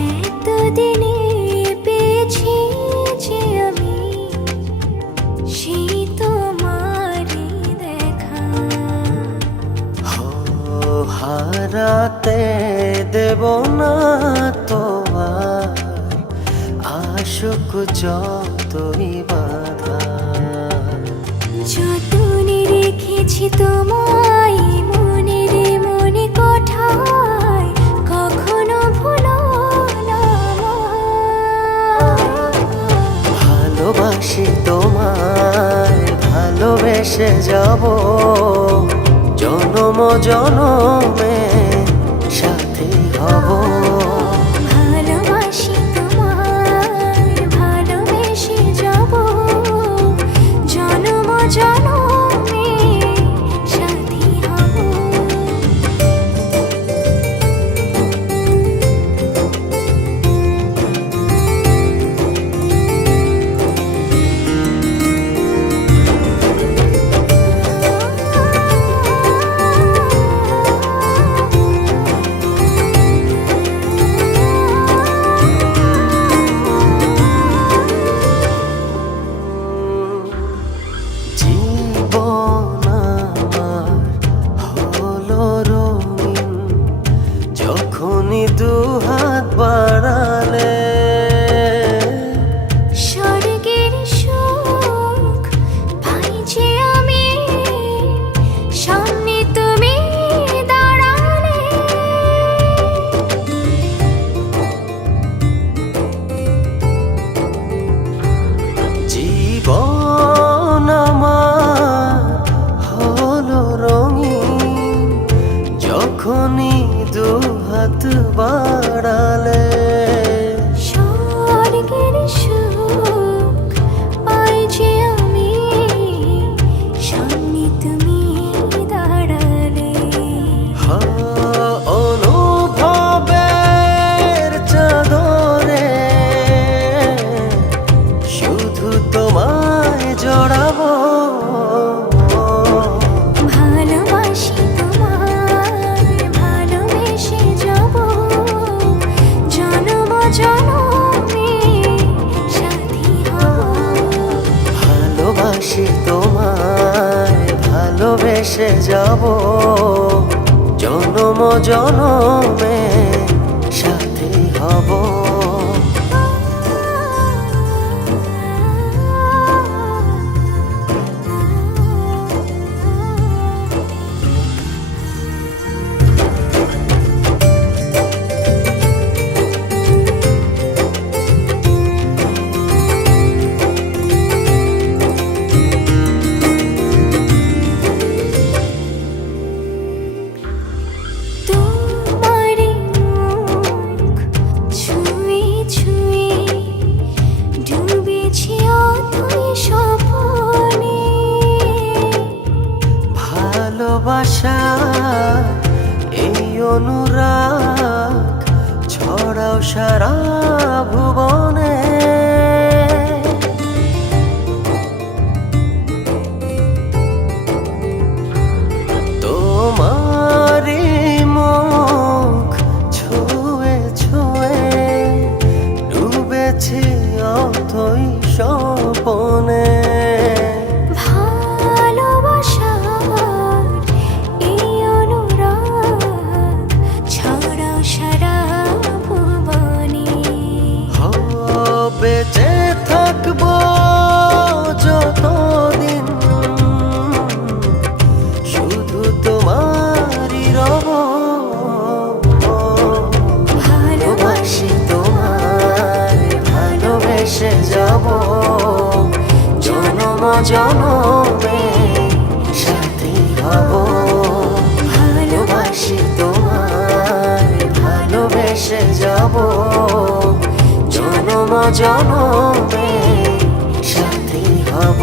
এতদিনে পেয়েছি যে আমি সেই তোমারই দেখা। হারাতে দেব না তোমার আশুক যতই বাধা। যতনে রেখেছি তোমায় মনের মনে কোঠায়, কখনো ভুলো না আমায়। ভালোবাসি তোমায়, ভালোবেসে যাব জনম জনমে সাথী হব। ভালোবাসি তোমায়, ভালোবেসে যাব জনম জনমে সাথী হব। জীবন আমার হলো রঙিন যখনই দুহাত বাড়ালে। স্বর্গের সুখ পাই যে আমি সামনে তুমি দাঁড়ালে। জীবন আমার হলো রঙিন যখনই দুহাত বাড়ালে। স্বর্গের সুখ পাই যে আমি সামনে তুমি দাঁড়ালে। অনুভবের চাদরে শুধু তোমায় জড়াবো। ভালোবাসি তোমায়, ভালোবেসে যাব জনম জনমে সাথী হব। ভালোবাসি তোমায়, ভালোবেসে যাব জনম জনমে সাথী হব। তোমার মুখ ছুঁয়ে ছুঁয়ে ডুবেছি অথই স্বপ্নে। ভালোবাসা এই অনুরাগ ছড়াও সারা ভুবনে। তোমারই মুখ ছুঁয়ে ছুঁয়ে ডুবেছি অথই স্বপনে। ভালোবাসার এই অনুরাগ ছড়াও সারা ভুবনে। বেঁচে থাকবো যতদিন শুধু তোমারই রব। ভালোবাসি তোমায়, ভালোবেসে যাব জনম জনমে সাথী হব। ভালোবাসি তোমায়, ভালোবেসে যাব জনম জনমে সাথী হব।